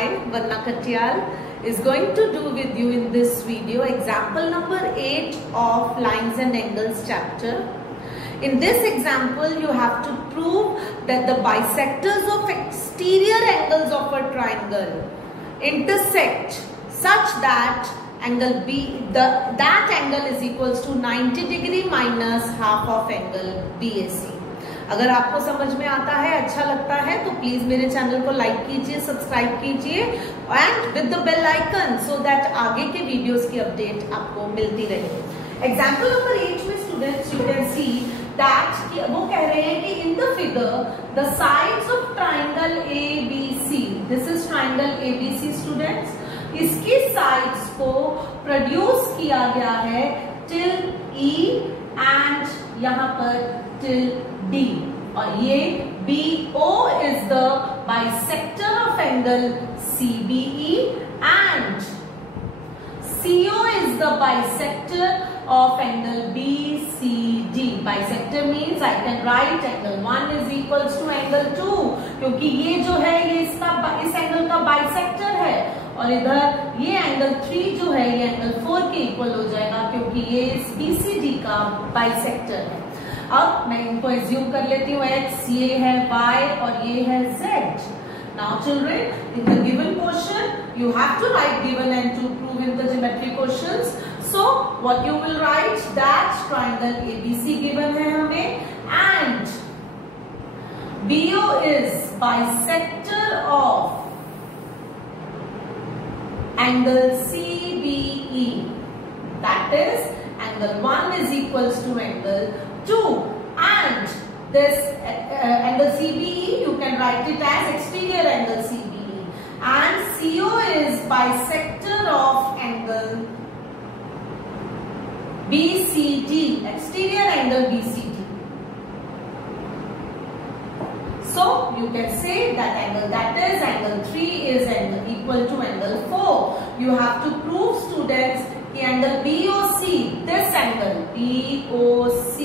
Hi, Vanna Katyal is going to do with you in this video example number 8 of lines and angles chapter. In this example, you have to prove that the bisectors of exterior angles of a triangle intersect such that angle B, that angle is equals to 90 degree minus half of angle BAC. अगर आपको समझ में आता है, अच्छा लगता है तो प्लीज मेरे चैनल को लाइक कीजिए, सब्सक्राइब कीजिए and with the bell icon so that आगे के वीडियोस की अपडेट आपको मिलती रहे. एग्जांपल नंबर 8 में students you can see that वो कह रहे हैं कि in the figure the sides of triangle ABC, this is triangle ABC students, इसकी साइड्स को प्रोड्यूस किया गया है टिल E एंड यहाँ पर टिल D, और ये BO is the bisector of angle CBE and CO is the bisector of angle BCD. Bisector means I can write angle 1 is equals to angle 2, क्योंकि ये जो है ये इस एंगल का बाइसेक्टर है, और इधर ये एंगल 3 जो है ये एंगल 4 के इक्वल हो जाएगा क्योंकि ये इस BCD का बाइसेक्टर है. अब मैं इनको एज्यूम कर लेती हूँ x, ये है y और ये है z. Now children, in the given question you have to write given and to prove in the geometry questions. So what you will write that triangle ABC given है हमें and BO is bisector of angle CBE, that is angle 1 is equals to angle 2, and this angle CBE you can write it as exterior angle CBE, and CO is bisector of angle BCD, exterior angle BCD. So you can say that angle, that is angle 3 is angle equal to angle 4. You have to prove students the angle BOC, this angle BOC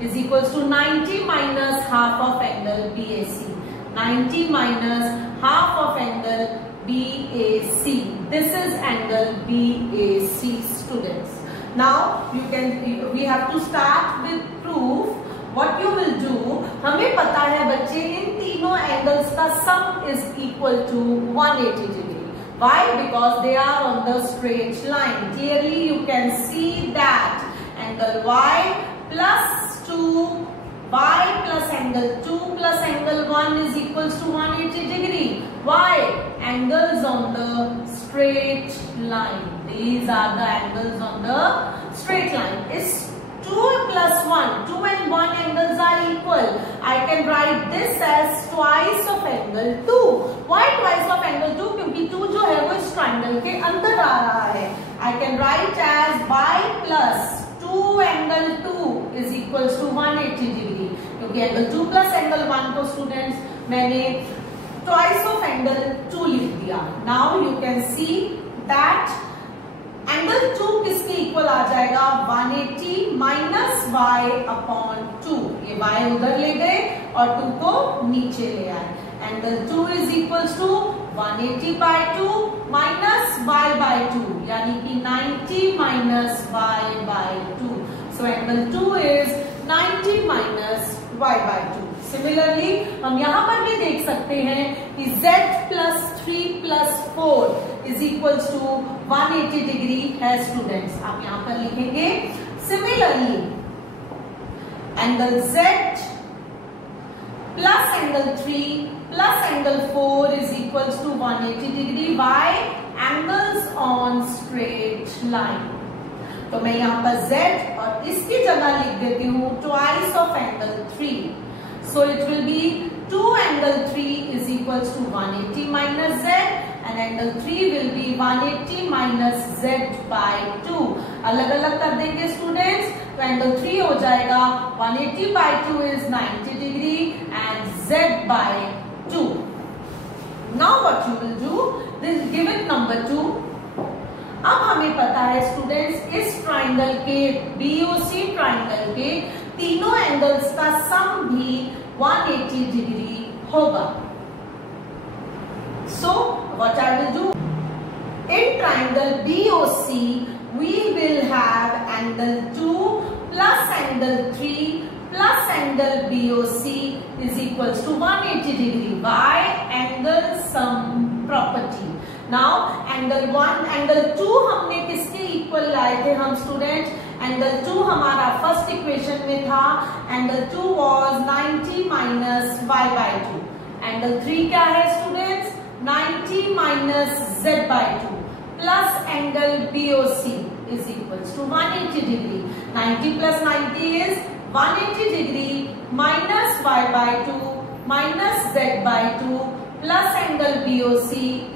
is equals to 90 minus half of angle BAC. 90 minus half of angle BAC. This is angle BAC students. Now we have to start with proof. What you will do, हमें पता है बच्चे इन तीनों angles का सम is equal to 180 degree. Why? Because they are on the straight line. Clearly you can see that angle Y plus 2, Y plus angle 2 plus angle 1 is equals to 180 degree. Why? Angles on the straight line. These are the angles on the straight line. Is 2 plus 1, 2 and 1 angles are equal. I can write this as twice of angle 2. Why twice of angle 2? क्योंकि 2 जो है वो इस triangle के अंदर आ रहा है. I can write as y plus 2 angle 2 is equals to 180 degree. क्योंकि angle 2 plus angle 1 को स्टूडेंट्स मैंने twice of angle 2 लिख दिया. Now you can see that angle 2 किसके इक्वल आ जाएगा 180 माइनस y अपॉन 2. ये y उधर ले गए और 2 को नीचे ले आए. Angle 2 is equals to 180 by 2 minus y by 2, यानी कि 90 minus y by 2. So angle 2 is 90 minus y by 2. Similarly हम यहाँ पर भी देख सकते हैं कि z plus 3 plus 4 is equals to 180 degree है स्टूडेंट्स. आप यहाँ पर लिखेंगे similarly angle z plus angle 3 plus angle 4 is equals to 180 degree by angles on straight line. तो मैं यहाँ पर z और इसकी जगह लिख देती हूँ twice of angle 3. So it will be 2 angle 3 is equals to 180 minus z, and angle 3 will be 180 minus z by 2. अलग अलग कर देंगे स्टूडेंट्स, तो angle 3 हो जाएगा 180 by 2 is 90 degree and z by 2. Now what you will do, this given number 2. अब हमें पता है स्टूडेंट्स इस ट्राइंगल के BOC ट्राइंगल के तीनों एंगल्स का सम भी 180 डिग्री होगा. So what I will do, in triangle BOC we will have angle 2 plus angle 3 plus angle BOC is equals to 180 degree. Why? Angle sum property. Now angle 1, angle 2 हमने किसके equal लाए थे हम student? Angle 2 हमारा first equation में था, angle 2 was 90 minus y by 2. Angle 3 क्या है students? 90 minus z by 2 plus angle BOC is equals to 180 degree. 90 plus 90 is 180 degree minus y by 2 minus z by 2 plus angle BOC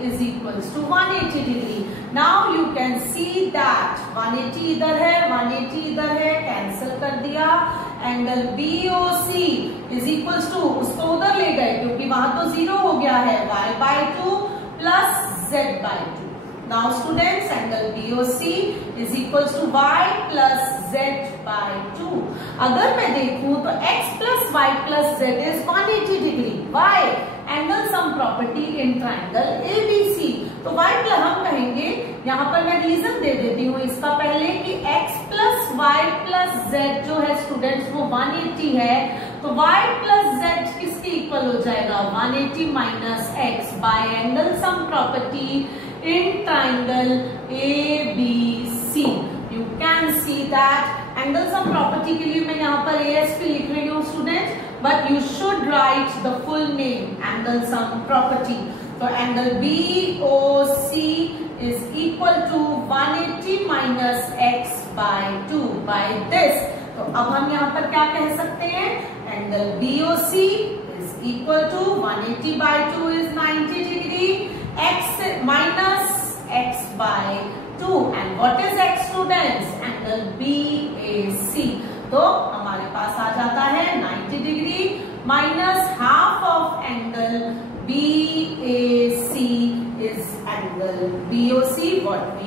is equals to 180 degree. Now you can see that 180 इधर है, 180 इधर है, cancel कर दिया. Angle BOC is equals to, उसको उधर ले गए क्योंकि वहां तो 0 हो गया है, y by 2 plus z by 2. Now students, angle BOC is equals to y plus z by 2. अगर मैं देखूं तो x plus y plus z is 180 degree. Why? Angle sum property in triangle ABC. तो y plus हम कहेंगे, यहाँ पर मैं रीजन दे देती हूँ इसका पहले कि x plus y plus z जो है स्टूडेंट्स वो 180 है, तो y plus z किसके इक्वल हो जाएगा? 180 minus x by angle sum property in triangle ABC. You can see that angle sum property के लिए मैं यहाँ पर ASP लिख रही हूँ student, but you should write the full name, angle sum property. So angle BOC is equal to 180 minus x by 2 by this. तो अब हम यहाँ पर क्या कह सकते हैं? Angle BOC is equal to 180 by 2 is 90 degree, x minus x by 2. And what is x students? Angle BAC. तो हमारे पास आ जाता है 90 degree minus half of angle BAC is angle BOC, what we